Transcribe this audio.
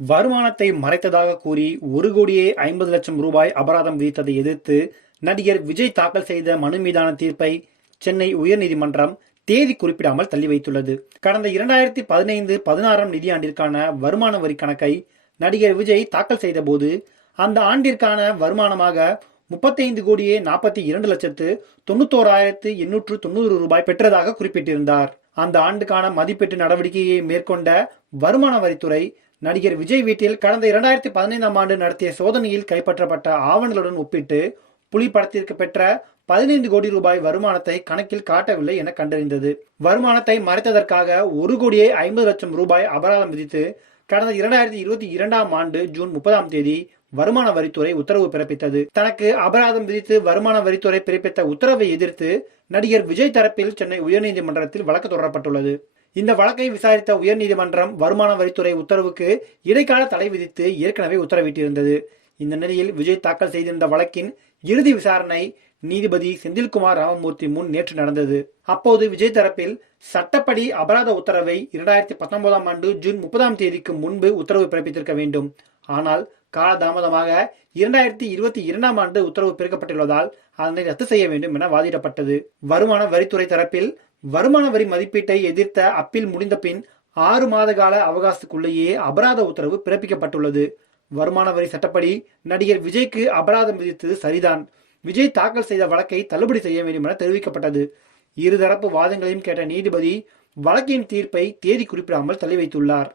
வருமானத்தை மறைத்ததாக கூறி 1,50,00,000 ரூபாய் அபராதம் விதித்ததை எதிர்த்து நடிகர் விஜய் தாக்கல் செய்த மனு மீதான தீர்ப்பை சென்னை உயர்நீதிமன்றம் தேதி குறிப்பிடாமல் தள்ளி வைத்துள்ளது. கடந்த 2015-16 நிதியாண்டிற்கான வருமான வரி கணக்கை நடிகர் விஜய் தாக்கல் செய்த போது அந்த ஆண்டிற்கான வருமானமாக 35,42,91,890 ரூபாய் பெற்றதாக குறிப்பிட்டிருந்தார். அந்த ஆண்டுக்கான மதிப்பீட்டு நடவடிக்கையை மேற்கொண்ட வருமான வரித்துறை நடிகர் விஜய் வீட்டில் கடந்த 2015ஆம் ஆண்டு நடத்திய சோதனையில் கைப்பற்றப்பட்ட ஆவணங்களுடன் ஒப்பிட்டு புலி படத்திற்கு பெற்ற 15 கோடி ரூபாய் வருமானத்தை கணக்கில் காட்டவில்லை என கண்டறிந்தது. வருமானத்தை மறைத்ததற்காக 1,50,00,000 ரூபாய் அபராதம் விதித்து கடந்த 2022ஆம் ஆண்டு ஜூன் 30ஆம் தேதி வருமான வரித்துறை உத்தரவு பிறப்பித்தது. தனக்கு அபராதம் விதித்து வருமான வரித்துறை பிறப்பித்த உத்தரவை எதிர்த்து நடிகர் விஜய் தரப்பில் சென்னை உயர்நீதிமன்றத்தில் வழக்கு தொடரப்பட்டுள்ளது. இந்த வழக்கை விசாரித்த உயர்நீதிமன்றம் வருமான வரித்துறை உத்தரவுக்கு இடைக்கால தடை விதித்து ஏற்கனவே உத்தரவிட்டிருந்தது. இந்த நிலையில் விஜய் தாக்கல் செய்திருந்த வழக்கின் இறுதி விசாரணை நீதிபதி செந்தில்குமார் ராமமூர்த்தி முன் நேற்று நடந்தது. அப்போது விஜய் தரப்பில் சட்டப்படி அபராத உத்தரவை 2019ஆம் ஆண்டு ஜூன் 30ஆம் தேதிக்கு முன்பு உத்தரவு பிறப்பித்திருக்க வேண்டும். ஆனால் காலதாமதமாக 2022ஆம் ஆண்டு உத்தரவு பிறக்கப்பட்டுள்ளதால் அதனை ரத்து செய்ய வேண்டும் என வாதிடப்பட்டது. வருமான வரித்துறை தரப்பில் வருமான வரி மதிப்பீட்டை எதிர்த்த அப்பீல் முடிந்த பின் 6 மாத கால அவகாசத்துக்குள்ளேயே அபராத உத்தரவு பிறப்பிக்கப்பட்டுள்ளது. வருமான வரி சட்டப்படி நடிகர் விஜய்க்கு அபராதம் விதித்தது சரிதான். விஜய் தாக்கல் செய்த வழக்கை தள்ளுபடி செய்ய வேண்டும் என தெரிவிக்கப்பட்டது. இருதரப்பு வாதங்களையும் கேட்ட நீதிபதி வழக்கின் தீர்ப்பை தேதி குறிப்பிடாமல் தள்ளி வைத்துள்ளார்.